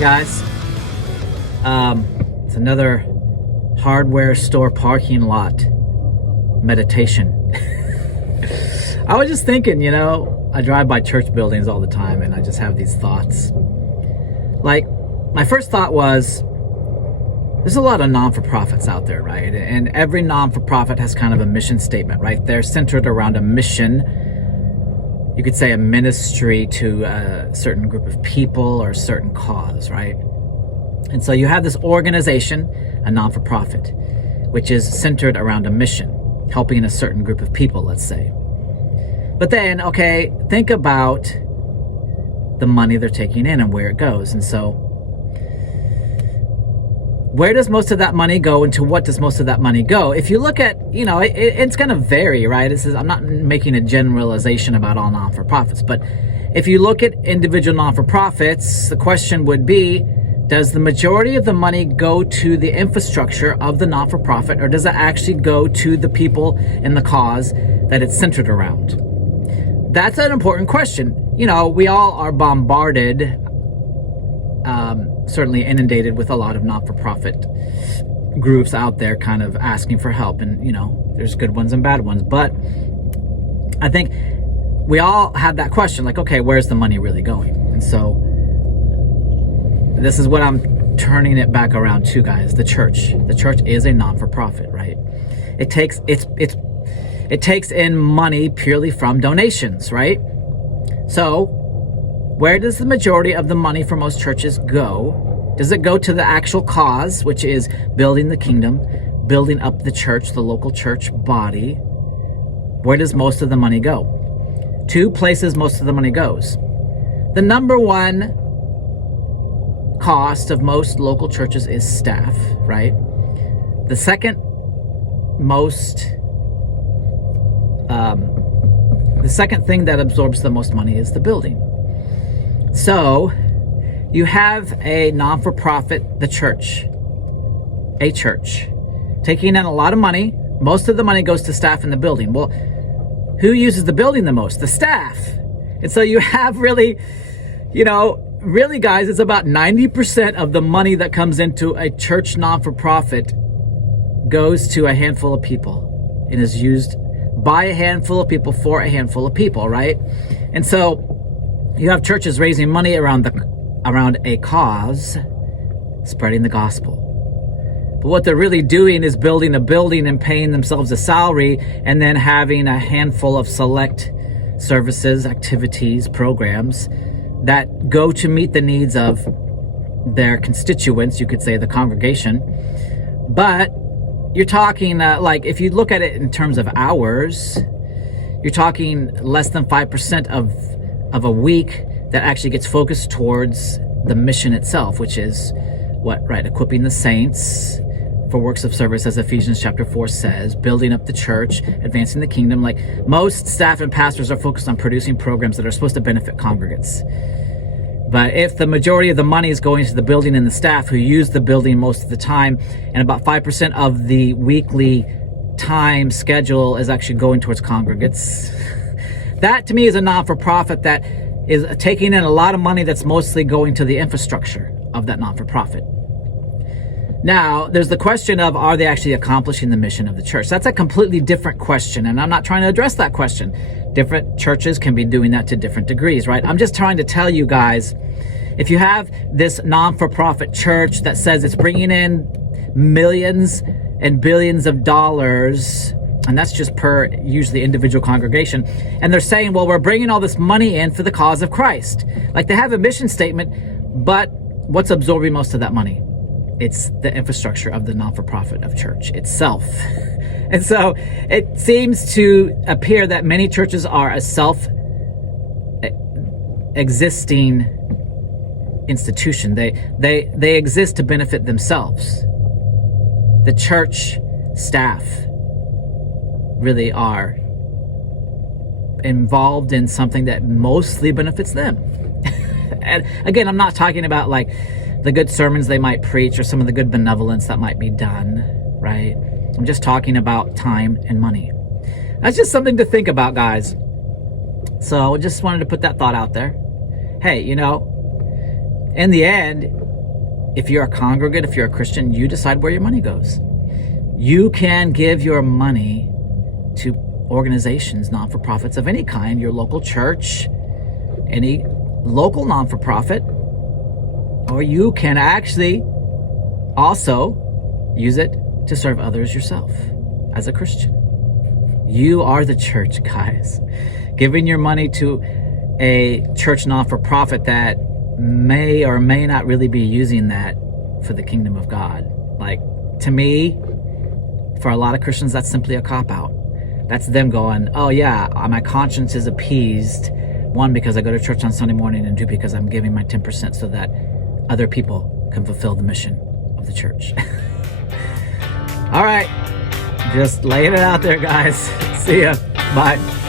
guys. It's another hardware store parking lot meditation. I was just thinking, I drive by church buildings all the time and I just have these thoughts. Like, my first thought was, there's a lot of non-for-profits out there, right? And every non-for-profit has kind of a mission statement, right? They're centered around a mission. You could say a ministry to a certain group of people or a certain cause, right? And so you have this organization, a non-for-profit, which is centered around a mission, helping a certain group of people, let's say. But then, okay, think about the money they're taking in and where it goes. And so where does most of that money go, and to what does most of that money go? If you look at, it's going to vary, right? I'm not making a generalization about all non-for-profits, but if you look at individual non-for-profits, the question would be, does the majority of the money go to the infrastructure of the non-for-profit, or does it actually go to the people and the cause that it's centered around? That's an important question. We all are bombarded, certainly inundated with a lot of not-for-profit groups out there kind of asking for help. And, there's good ones and bad ones. But I think we all have that question, like, okay, where's the money really going? And so this is what I'm turning it back around to, guys. The church is a non-for-profit, right? It takes in money purely from donations, right? So where does the majority of the money for most churches go? Does it go to the actual cause, which is building the kingdom, building up the church, the local church body? Where does most of the money go? Two places most of the money goes. The number one cost of most local churches is staff, right? The second thing that absorbs the most money is the building. So you have a non-for-profit, the church, a church, taking in a lot of money. Most of the money goes to staff in the building. Well, who uses the building the most? The staff. And so you have really, guys, it's about 90% of the money that comes into a church non-for-profit goes to a handful of people and is used by a handful of people for a handful of people, right? And so you have churches raising money around a cause, spreading the gospel. But what they're really doing is building a building and paying themselves a salary, and then having a handful of select services, activities, programs that go to meet the needs of their constituents, you could say the congregation. But you're talking like, if you look at it in terms of hours, you're talking less than 5% of a week that actually gets focused towards the mission itself, which is equipping the saints for works of service, as Ephesians chapter 4 says, building up the church, advancing the kingdom. Like, most staff and pastors are focused on producing programs that are supposed to benefit congregants. But if the majority of the money is going to the building and the staff who use the building most of the time, and about 5% of the weekly time schedule is actually going towards congregants, that to me is a non-for-profit that is taking in a lot of money that's mostly going to the infrastructure of that non-for-profit. Now, there's the question of, are they actually accomplishing the mission of the church? That's a completely different question, and I'm not trying to address that question. Different churches can be doing that to different degrees, right? I'm just trying to tell you guys, if you have this non-for-profit church that says it's bringing in millions and billions of dollars, and that's just per usually individual congregation, and they're saying, well, we're bringing all this money in for the cause of Christ. Like, they have a mission statement, but what's absorbing most of that money? It's the infrastructure of the non-for-profit of church itself. And so it seems to appear that many churches are a self-existing institution. They exist to benefit themselves. The church staff really are involved in something that mostly benefits them. And again, I'm not talking about like the good sermons they might preach or some of the good benevolence that might be done, right? I'm just talking about time and money. That's just something to think about, guys. So I just wanted to put that thought out there. Hey, in the end, if you're a congregant, if you're a Christian, you decide where your money goes. You can give your money to organizations, non-for-profits of any kind, your local church, any local non-for-profit, or you can actually also use it to serve others yourself as a Christian. You are the church, guys. Giving your money to a church non-for-profit that may or may not really be using that for the kingdom of God. Like, to me, for a lot of Christians, that's simply a cop-out. That's them going, oh yeah, my conscience is appeased. One, because I go to church on Sunday morning, and two, because I'm giving my 10% so that other people can fulfill the mission of the church. All right, just laying it out there, guys. See ya. Bye.